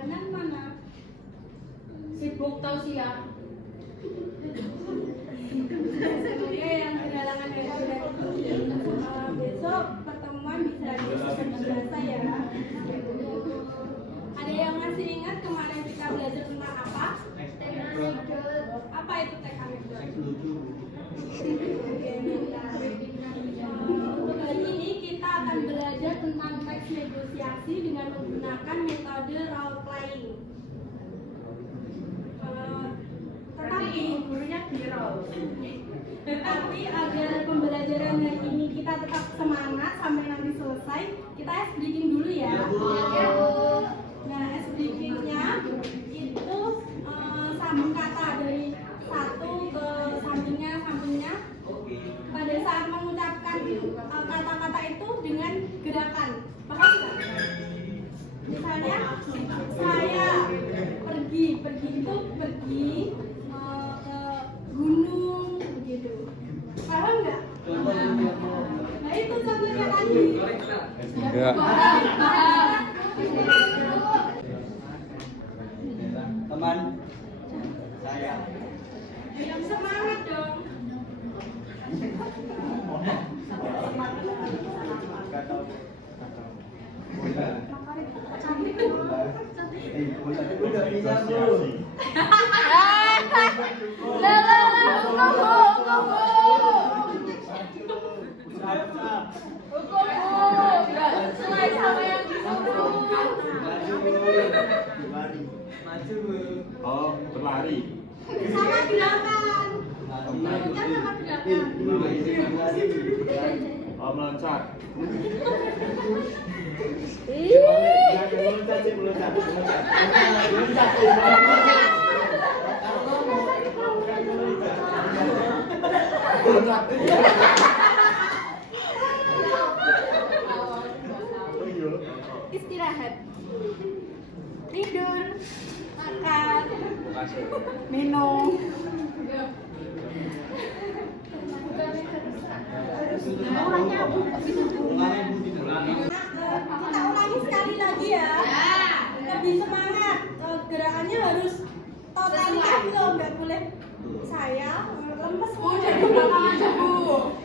Kanan mana? Sibuk tau sih ya. Oke, yang kedalangan dari besok pertemuan bisa biasa ya. Ada yang masih ingat kemarin kita belajar tentang apa? Apa itu teks anekdot? Untuk hari ini kita akan belajar tentang teks negosiasi dengan menggunakan metode role playing. Tetapi agar pembelajaran hari ini kita tetap semangat sampai nanti selesai, kita ice breaking dulu ya. Nah, ice breakingnya itu sambung kata dari satu ke sampingnya. Pada saat mengucapkan kata-kata itu dengan gerakan, paham nggak? Misalnya saya pergi itu pergi ke gunung begitu, paham nggak? Nah itu contohnya tadi. Enggak. Teman saya. Yang semangat dong. Udah bisa belum? Oh, berlari. Sama gerakan. Kan sama gerakan. Oh, meloncat. Istirahat, tidur, makan, minum. Kita ulangi sekali lagi ya. Lebih semangat. Gerakannya harus totalitas loh, nggak boleh saya lemes. Dari belakang aja Bu.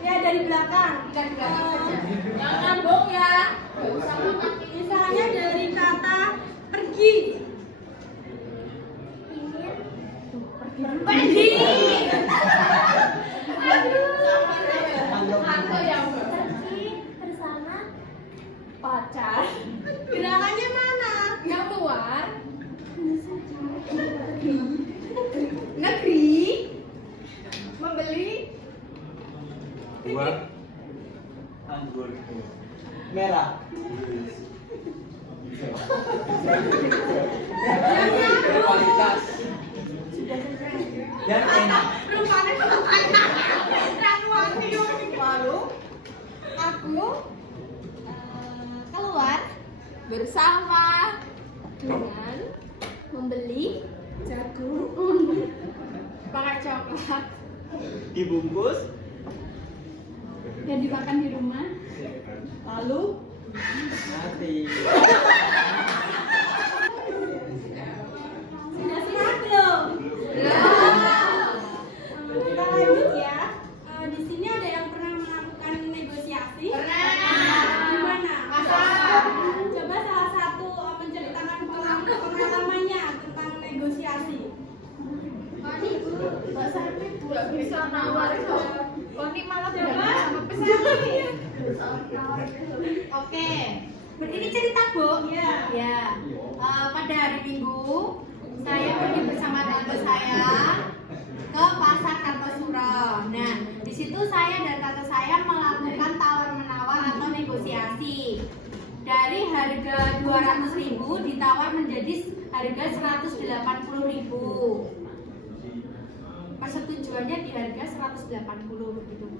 Ya dari belakang. Jangan ngambung ya. Gak usah ngangkat. Misalnya dari kata pergi. Pergi. Kantor yang Pergi bersama pacar. gerakannya mana? Yang keluar. Negeri. Membeli. Dua. Anggur merah. Kualitas dan enak. Rupanya lalu aku keluar Bersama dengan membeli jagung pakai coklat Dibungkus yang dimakan di rumah. Lalu mati. sudah siap belum? Kita lanjut ya. Di sini ada yang pernah melakukan negosiasi? Gimana? Coba salah satu menceritakan pengalamannya tentang negosiasi. bahasa itu gak bisa nawar kok. Ini malah Coba sama pesan. Oke, ini cerita Bu. Iya. Ya. Pada hari Minggu saya pergi bersama tante saya ke pasar Kartosuro. Nah, di situ saya dan tante saya melakukan tawar menawar atau negosiasi. Dari harga 200.000 ditawar menjadi harga 180.000. Persetujuannya di harga 180 begitu.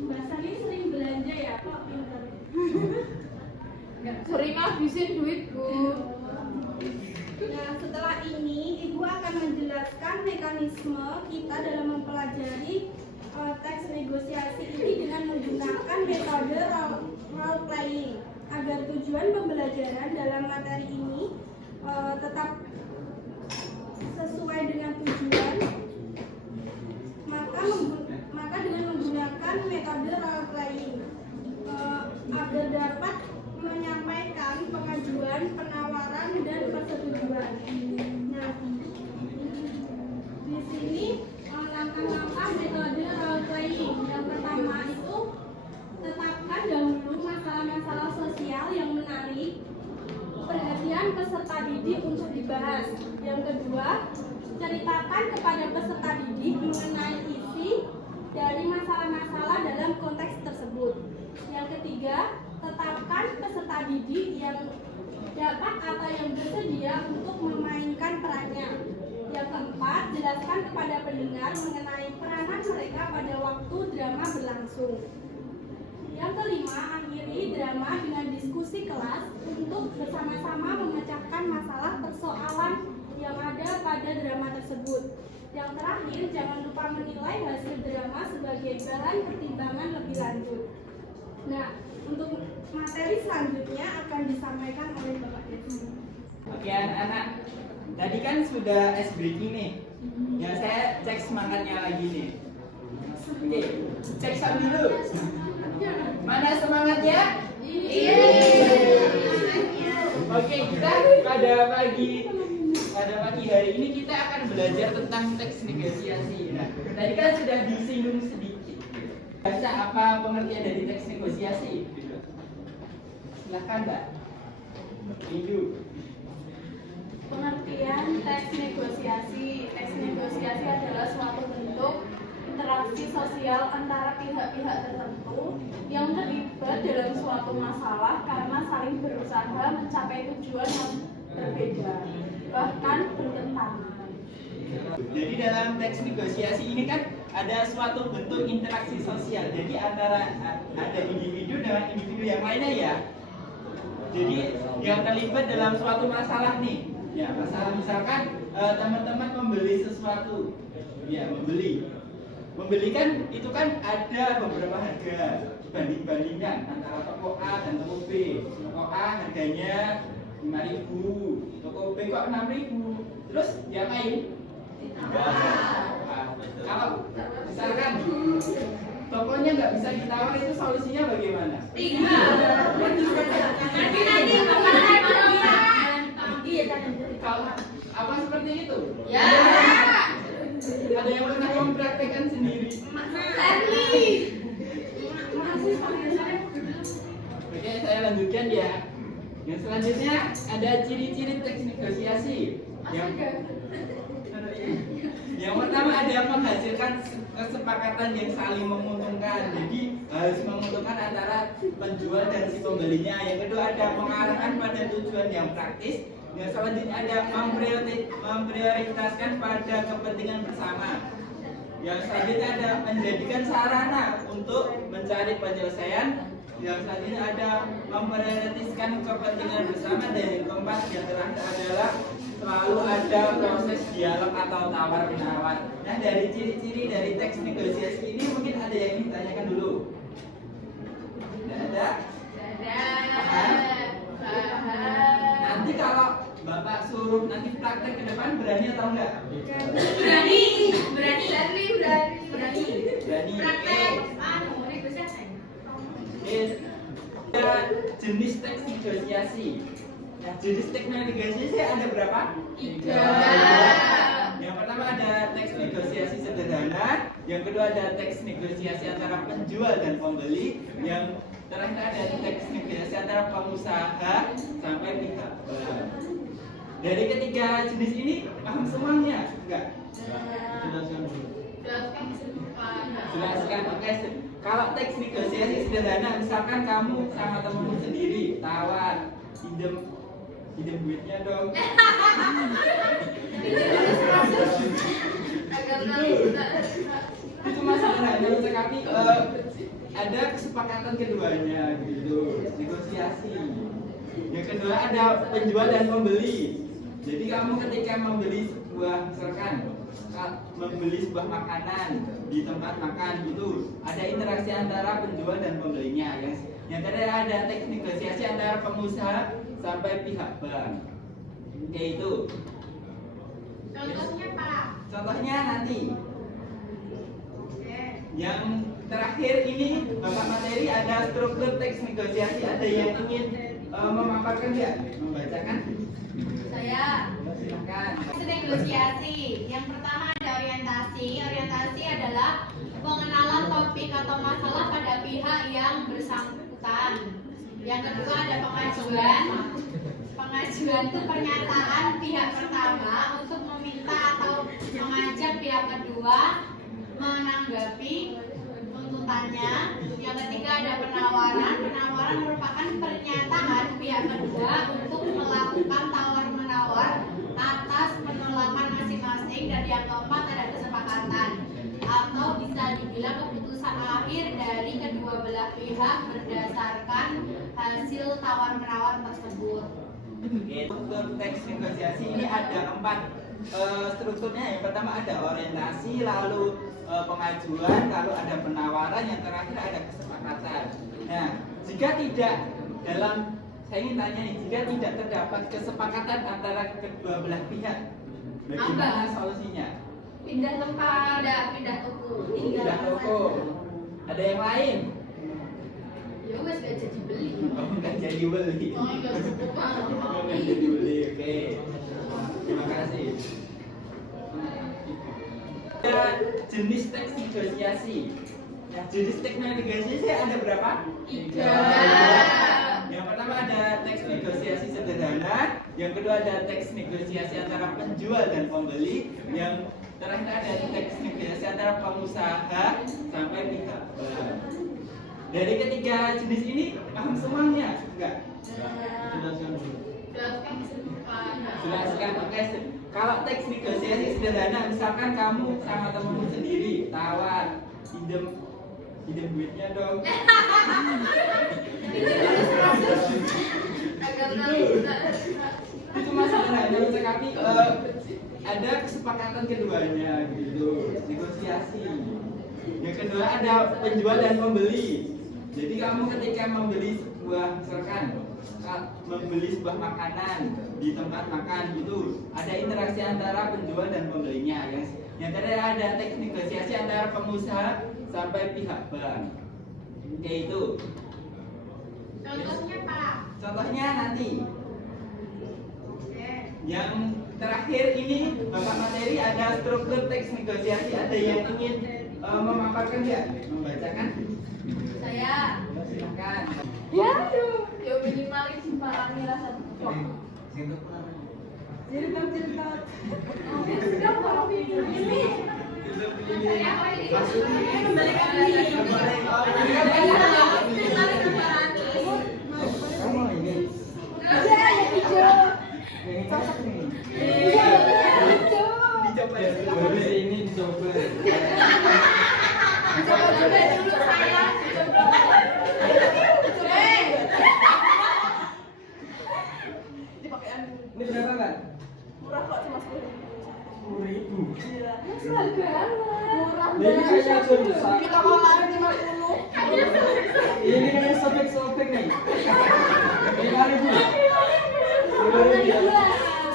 Mbak Sari sering belanja ya, kok pinter. Sering ngabisin duit Bu. Nah, setelah ini Ibu akan menjelaskan mekanisme kita dalam mempelajari teks negosiasi ini dengan menggunakan metode role playing agar tujuan pembelajaran dalam materi ini dibahas. Yang kedua, ceritakan kepada peserta didik mengenai isi dari masalah-masalah dalam konteks tersebut. Yang ketiga, tetapkan peserta didik yang dapat atau yang bersedia untuk memainkan perannya. Yang keempat, jelaskan kepada pendengar mengenai peranan mereka pada waktu drama berlangsung. Yang kelima, akhiri drama dengan diskusi kelas untuk bersama-sama memecahkan masalah persoalan yang ada pada drama tersebut. Yang terakhir, jangan lupa menilai hasil drama sebagai bahan pertimbangan lebih lanjut. Nah, untuk materi selanjutnya akan disampaikan oleh Bapak Desmond. Oke anak-anak, tadi kan sudah ice breaking nih. Ya saya cek semangatnya lagi nih. Oke, cek sound dulu. Mana semangatnya? Iya. Oke, kita pada pagi hari ini kita akan belajar tentang teks negosiasi. Nah, tadi kan sudah disinggung sedikit. Baca apa pengertian dari teks negosiasi? Silahkan Mbak. Minggu. Pengertian teks negosiasi. Teks negosiasi adalah suatu bentuk interaksi sosial antara pihak-pihak tertentu yang terlibat dalam suatu masalah karena saling berusaha mencapai tujuan yang berbeda, bahkan bertentangan. Jadi dalam teks negosiasi ini kan ada suatu bentuk interaksi sosial. Jadi antara ada individu dengan individu yang lainnya ya. Jadi yang terlibat dalam suatu masalah nih. Ya, masalah misalkan teman-teman membeli sesuatu. Ya, membeli. Membeli kan itu kan ada beberapa harga banding-bandingkan antara toko A dan toko B. Toko A harganya 5.000, toko B kok 6.000. Terus yang lain? Kalau misalkan tokonya nggak bisa ditawar, itu solusinya bagaimana? Kalau apa seperti itu? Ya. Ada yang pernah mempraktekkan sendiri? Oke, saya lanjutkan ya. Yang selanjutnya ada ciri-ciri teks negosiasi. Yang pertama ada menghasilkan kesepakatan yang saling menguntungkan. Jadi harus menguntungkan antara penjual dan si pembelinya. Yang kedua ada mengarahkan pada tujuan yang praktis. Yang selanjutnya ada memprioritaskan pada kepentingan bersama. Yang selanjutnya ada menjadikan sarana untuk mencari penyelesaian. Yang selanjutnya ada memprioritaskan kepentingan bersama. Dan yang keempat yang terakhir adalah selalu ada proses dialog atau tawar menawar. Nah, dari ciri-ciri dari teks negosiasi ini mungkin ada yang ingin ditanyakan dulu. Ada? Nanti kalau Bapak suruh nanti praktek ke depan, berani atau enggak? Berani. Berani. Praktek negosiasi. Ada jenis teks negosiasi. Nah, jenis teks negosiasi ada berapa? 3. Yang pertama ada teks negosiasi sederhana, yang kedua ada teks negosiasi antara penjual dan pembeli, yang terakhir ada teks negosiasi antara pengusaha sampai pihak bank. Dari ketiga jenis ini paham semuanya? Enggak? Jelaskan. Oke. Kalau teks negosiasi sederhana, misalkan kamu sama temanmu sendiri tawar, pinjam duitnya dong. Itu masalah hanya sekali ada kesepakatan keduanya gitu, negosiasi. Yang kedua ada penjual dan pembeli. Jadi kamu ketika membeli sebuah misalkan membeli sebuah makanan di tempat makan gitu, ada interaksi antara penjual dan pembelinya. Yang kedua ada teks negosiasi antara pengusaha sampai pihak bank. Oke, itu. Contohnya Pak. Contohnya nanti. Yang terakhir ini Bapak materi ada struktur teks negosiasi. Ada yang ingin memaparkan ya? Membacakan? Saya. Silakan. Teks negosiasi. Yang pertama ada orientasi. Orientasi adalah pengenalan topik atau masalah pada pihak yang bersangkutan. Yang kedua ada pengajuan. Pengajuan itu pernyataan pihak kedua menanggapi tuntutannya. Yang ketiga ada penawaran. Penawaran merupakan pernyataan pihak kedua untuk melakukan tawar-menawar atas penolakan masing-masing. Dan yang keempat ada kesepakatan atau bisa dibilang keputusan akhir dari kedua belah pihak berdasarkan hasil tawar-menawar tersebut. Oke, untuk teks negosiasi ini ada 4 strukturnya. Yang pertama ada orientasi, lalu pengajuan, lalu ada penawaran, yang terakhir ada kesepakatan. Nah, jika tidak saya ingin tanya nih, jika tidak terdapat kesepakatan antara kedua belah pihak, bagaimana solusinya? Pindah tempat. Pindah toko. Pindah toko. Ada yang lain? Ya wes gak jadi beli. Oh, nggak jadi beli. Oh, enggak cukup. Oh, nggak jadi beli. Oke. Terima kasih. Ada jenis teks negosiasi. Nah, jenis teks negosiasi ada berapa? 3. Yang pertama ada teks negosiasi sederhana, yang kedua ada teks negosiasi antara penjual dan pembeli, yang terakhir ada teks negosiasi antara pengusaha sampai pihak bank. Dari ketiga jenis ini paham semuanya? Enggak? Jelaskan. Oke. Kalau teks negosiasi sederhana, misalkan kamu sama temanmu sendiri tawar, pinjam duitnya dong. Itu masalah sederhana sekali. Ada kesepakatan keduanya gitu, negosiasi. Yang kedua ada penjual dan pembeli. Jadi kamu ketika membeli sebuah makanan di tempat makan gitu, ada interaksi antara penjual dan pembelinya. Yang terakhir ada teks negosiasi antara pengusaha sampai pihak bank. Oke, itu. Contohnya Pak. Contohnya nanti. Yang terakhir ini bapak materi ada struktur teks negosiasi. Ada yang ingin memaparkan ya? Membacakan? Saya. Silakan. Ya, ya minimalis barangnya rasa. Cerita. Sudah kalau ini. Saya apa ini? Kembalikan lagi. Kamu ini. Ya, hijau. Cocok nih. Iya, hijau. Dicoba ya. Baru ini dicoba. Coba dulu saya. Ini berapa kan? Murah kok cuma 10.000. 10.000. Iya. Murah banget. Ini kayaknya susah. Kita mau lari 50. Ini kan sobek-sobek nih. 5.000. 5.000.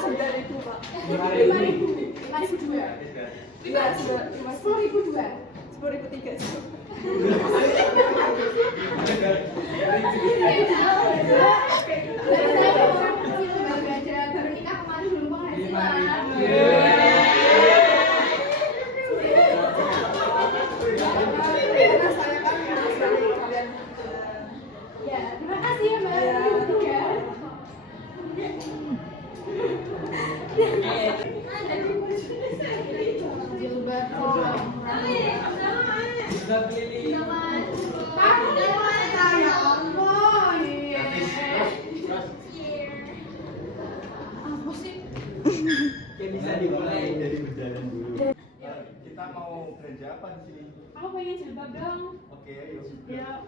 9.000 Pak. 5.000. 5.000 2. Cuma 10.000 2. 10.000 3. Baru nikah kemarin belum penghasilan. Ya, terima kasih ya Mbak. Sudah pilih. Oke, bisa dimulai dari berjalan dulu. Kita mau belanja apa di sini? Aku pengen jilbab dong. Oke, yuk. Ya.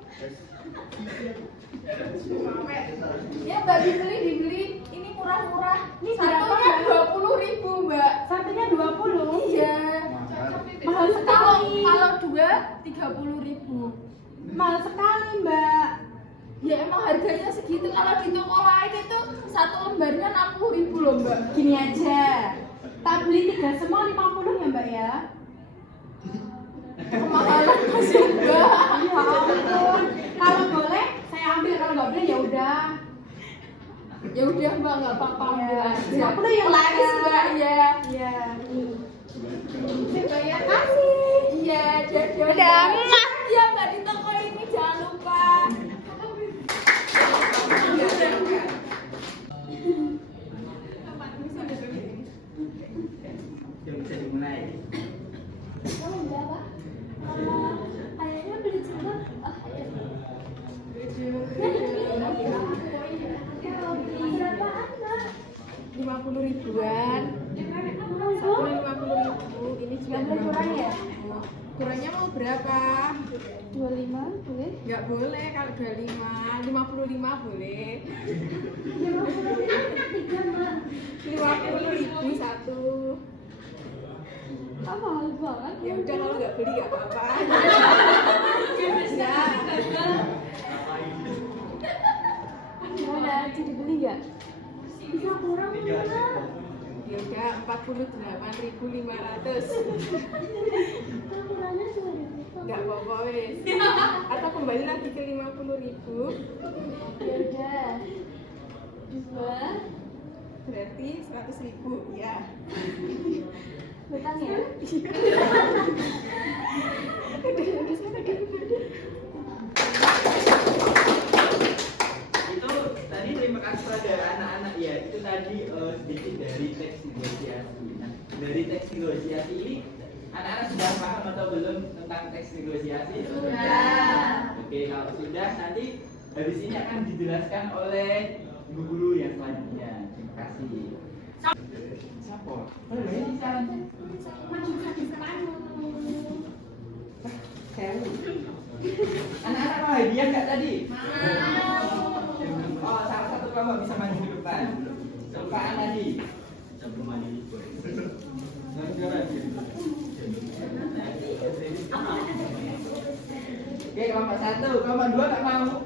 Ya Mbak dibeli. Ini murah-murah. Ini satunya 20.000 Mbak. Satunya 20. Iya. Mahal sekali. Kalau 2 30.000. Mahal sekali, Mbak. Ya emang harganya segitu. Kalau di toko lain itu satu lembarnya 60.000 loh Mbak. Gini aja. Tak beli 3 semua 50 ya, Mbak ya. Kemahalan masih Mbak. Ya ampun. Kalau boleh saya ambil, kalau nggak boleh ya udah. Ya udah Mbak, nggak apa-apa ambil aja. 50 yang laris Mbak ya. Iya. Terima kasih. Iya, dadah. Ya Mbak di toko ini jangan lupa. Bisa dimulai. Nggak boleh kurang ya? Kurangnya mau berapa? 25 boleh? Nggak boleh kalau 25, 55 boleh. 50.000 satu. Ah, mahal banget. Ya udah kalau nggak beli nggak apa-apa. Ya. Gimana? Jadi beli nggak? Bisa kurang Ya udah 48.500. kurangnya 2.000. Nggak apa-apa wes. Atau kembali lagi ke 50.000. Ya udah. 2 Berarti 100.000 ya. Betang ya? Itu tadi terima kasih pada anak-anak ya. Itu tadi sedikit dari teks negosiasi. Nah, dari teks negosiasi ini anak-anak sudah paham atau belum tentang teks negosiasi? Sudah. Oke, kalau sudah nanti habis ini akan dijelaskan oleh ibu guru yang selanjutnya. Terima kasih. Siapa? Oh, ini jalan. Anak-anak mau hadiah nggak tadi? Oh, salah satu kelompok bisa maju ke depan. Kelupaan tadi. Oke, kelompok 1, kelompok 2 nggak mau?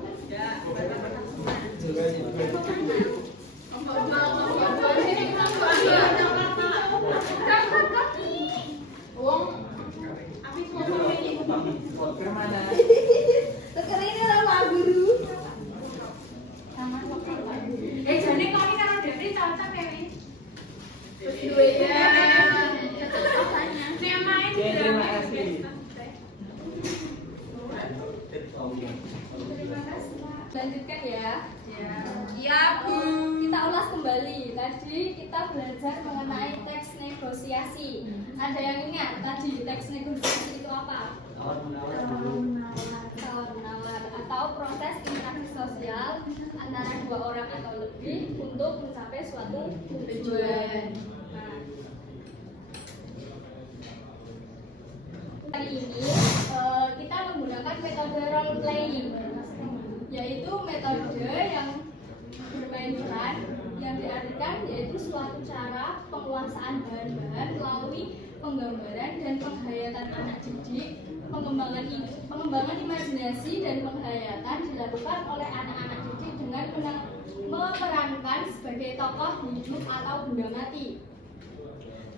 Kemana? Ini lah Pak Guru. Jadi kau ini kalau Devi cocok ya ini. Dia main. Oke, terima kasih. Lanjutkan ya. Iya, Bu. Kita ulas kembali. Tadi kita belajar mengenai teks negosiasi. Ada yang ingat tadi teks negosiasi itu apa? Tawar-menawar atau proses interaksi sosial antara dua orang atau lebih untuk mencapai suatu tujuan. Nah, kali ini kita menggunakan metode role playing, yaitu metode yang bermain peran yang diartikan yaitu suatu cara penguasaan bahan-bahan melalui penggambaran dan penghayatan anak didik. Pengembangan imajinasi dan penghayatan dilakukan oleh anak-anak didik dengan memerankan sebagai tokoh hidup atau benda mati.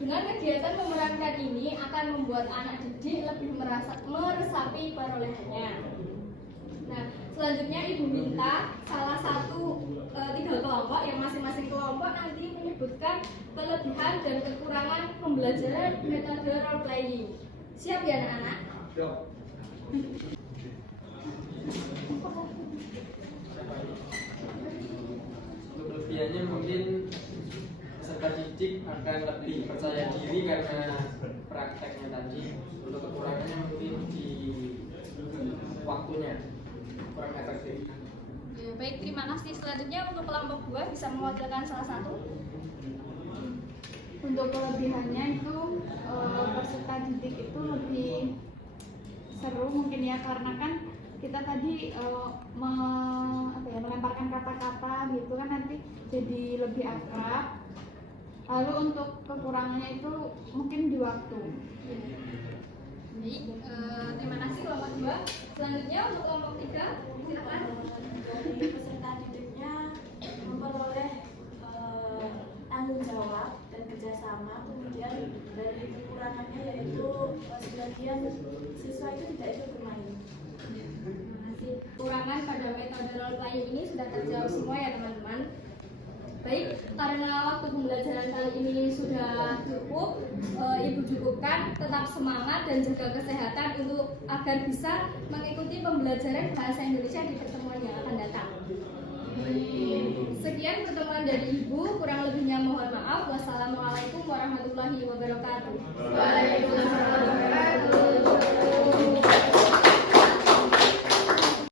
Dengan kegiatan memerankan ini akan membuat anak didik lebih meresapi perolehannya. Nah, selanjutnya Ibu minta salah satu 3 kelompok yang masing-masing kelompok nanti menyebutkan kelebihan dan kekurangan pembelajaran metode role playing. Siap ya anak-anak? Untuk kelebihannya mungkin peserta didik akan lebih percaya diri karena prakteknya tadi. Untuk kekurangannya mungkin di waktunya kurang efektif. Ya, baik, terima kasih. Selanjutnya untuk kelompok 2 bisa mewakilkan salah satu. Untuk kelebihannya itu peserta didik itu lebih seru mungkin ya, karena kan kita tadi melemparkan kata-kata gitu kan, nanti jadi lebih akrab. Lalu untuk kekurangannya itu mungkin di waktu. Baik, terima kasih kelompok 2. Selanjutnya untuk kelompok 3 silakan. Dari peserta didiknya memperoleh tanggung jawab dan kerjasama. Kemudian dari kekurangannya yaitu sebagian siswa itu tidak ikut bermain. Terima kasih. Kekurangan pada metode role playing ini sudah terjawab semua ya teman-teman. Baik, karena waktu pembelajaran kali ini sudah cukup, Ibu cukupkan. Tetap semangat dan jaga kesehatan untuk agar bisa mengikuti pembelajaran bahasa Indonesia di pertemuan yang akan datang. Sekian pertemuan dari Ibu, kurang lebihnya mohon maaf. Wassalamualaikum warahmatullahi wabarakatuh.